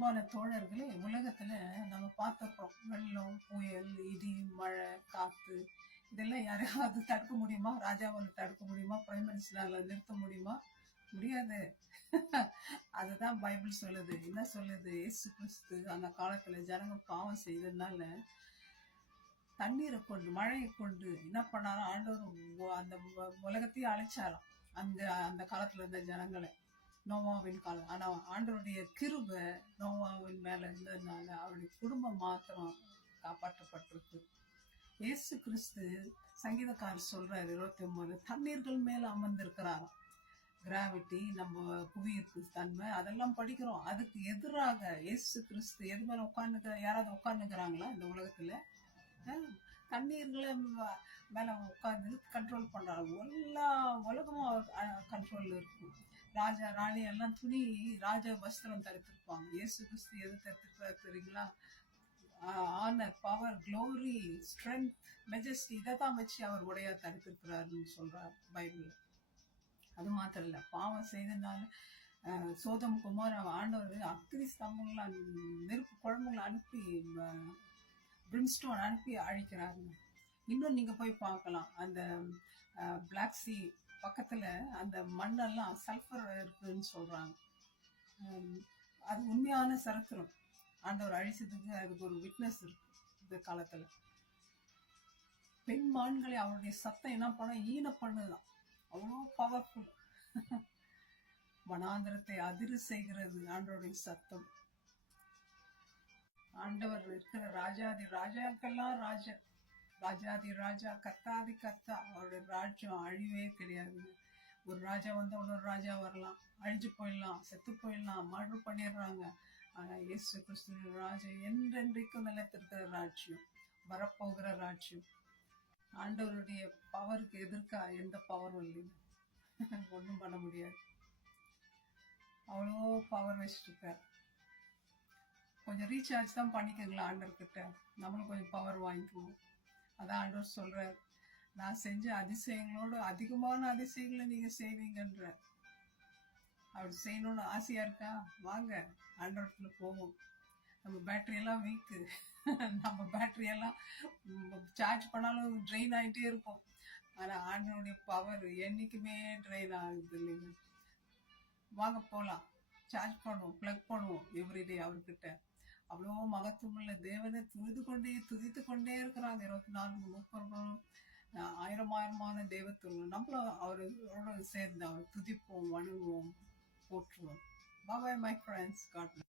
அன்பான தோழர்களே, உலகத்துல நம்ம பார்த்திருக்கோம். வெள்ளம், புயல், இடி, மழை, காத்து இதெல்லாம் யாரையாவது தடுக்க முடியுமா? ராஜாவால தடுக்க முடியுமா? பிரைம் மினிஸ்டரால நிறுத்த முடியுமா? முடியாது. அதுதான் பைபிள் சொல்லுது. என்ன சொல்லுது? இயேசு கிறிஸ்து அந்த காலத்துல ஜனங்க பாவம் செய்ததுனால தண்ணீரை கொண்டு, மழையை கொண்டு என்ன பண்ணாலும் ஆண்டவர் அந்த உலகத்தையே அழிச்சாராம். அந்த அந்த காலத்துல இருந்த ஜனங்களை, நோவாவின் காலம். ஆனா ஆண்டவருடைய கிருபை நோவாவின் மேல இருந்ததுனால அவருடைய குடும்பம் மாத்திரம் காப்பாற்றப்பட்டிருக்கு. இயேசு கிறிஸ்து சங்கீதக்காரர் சொல்றாரு 29, தண்ணீர்கள் மேல அமர்ந்திருக்கிறாராம். கிராவிட்டி, நம்ம புவியீர்ப்பு தன்மை அதெல்லாம் படிக்கிறோம். அதுக்கு எதிராக இயேசு கிறிஸ்து எது மேல உட்கார்ந்து, யாராவது உட்கார்ந்துக்கிறாங்களா இந்த உலகத்துல? தண்ணீர்களை மேல உட்கார்ந்து கண்ட்ரோல் பண்றாங்க. எல்லா உலகமும் கண்ட்ரோல்ல இருக்கும். ராஜா ராணி எல்லாம் துணி ராஜ வஸ்திரம் தடுத்திருப்பாங்க. இயேசு கிறிஸ்து எது தடுத்திருக்காரு தெரியுங்களா? Honour, power, glory, strength, majesty இதைத்தான் வச்சு அவர் உடைய தடுத்திருக்கிறாருன்னு சொல்றார் பைபிள். அது மாத்திரம் இல்ல, பாவம் செய்ததுனால சோதம் குமார் ஆண்டவர் அக்னி ஸ்தம்பங்களாம் நெருப்பு குழம்புகளை அனுப்பி, பிரிம்ஸ்டோன் அனுப்பி அழிக்கிறாருங்க. இன்னும் நீங்க போய் பார்க்கலாம், அந்த பிளாக் சி பக்கத்துல அந்த மண்ணெல்லாம் சல்ஃபர் இருக்குன்னு சொல்றாங்க. அது உண்மையான சரித்திரம். ஆண்டவர் அழிச்சதுக்கு அதுக்கு ஒரு விட்னஸ் இருக்கு இந்த காலத்துல. பெண் மான்களை அவருடைய சத்தம் என்ன பண்ண ஈன பண்ணுதான், அவ்வளோ பவர்ஃபுல். வனாந்திரத்தை அதிர செய்கிறது ஆண்டவருடைய சத்தம். ஆண்டவர் இருக்கிற ராஜாதி ராஜாக்கெல்லாம் ராஜா, ராஜாதி ராஜா, கத்தாதி கத்தா. அவருடைய ராஜ்யம் அழிவே கிடையாது. ஒரு ராஜா வந்தா இன்னொரு ராஜா வரலாம், அழிஞ்சு போயிடலாம், செத்து போயிடலாம், மர்டர் பண்ணிடுறாங்க. ஆனா இயேசு கிறிஸ்துவின் ராஜ்யம் என்றென்றைக்கும் நிலைத்திருக்கிற ராஜ்யம், வரப்போகிற ராஜ்யம். ஆண்டவருடைய பவருக்கு எதிர்க்கா எந்த பவரும் இல்லைங்க. ஒன்றும் பண்ண முடியாது. அவ்வளோ பவர் வச்சுருக்கார். கொஞ்சம் ரீசார்ஜ் தான் பண்ணிக்கங்களா ஆண்டவர்கிட்ட, நம்மளும் கொஞ்சம் பவர் வாங்கிக்குவோம். அதான் ஆண்டவர் சொல்றார், நான் செஞ்ச அதிசயங்களோடு அதிகமான அதிசயங்களை நீங்க செய்வீங்கன்ற. அப்படி செய்யணும்னு ஆசையா இருக்கா? வாங்க ஆண்டவரத்துல போவோம். நம்ம பேட்டரி எல்லாம் வீக்கு. நம்ம பேட்டரி எல்லாம் சார்ஜ் பண்ணாலும் ட்ரெயின் ஆகிட்டே இருக்கும். ஆனா ஆண்டவருடைய பவர் என்னைக்குமே ட்ரெயின் ஆகுது இல்லைங்க. வாங்க போலாம், சார்ஜ் பண்ணுவோம், பிளக் பண்ணுவோம் எவ்ரிடே அவர்கிட்ட. அவ்வளோ மகத்துவமுள்ள தேவனை துதித்து கொண்டே இருக்கிறாங்க. 24 30 ஆயிரமான தேவத்துவம். நம்மளும் அவரோட சேர்ந்து அவர் துதிப்போம், வணங்குவோம், போற்றுவோம். Bye bye my friends. God bless.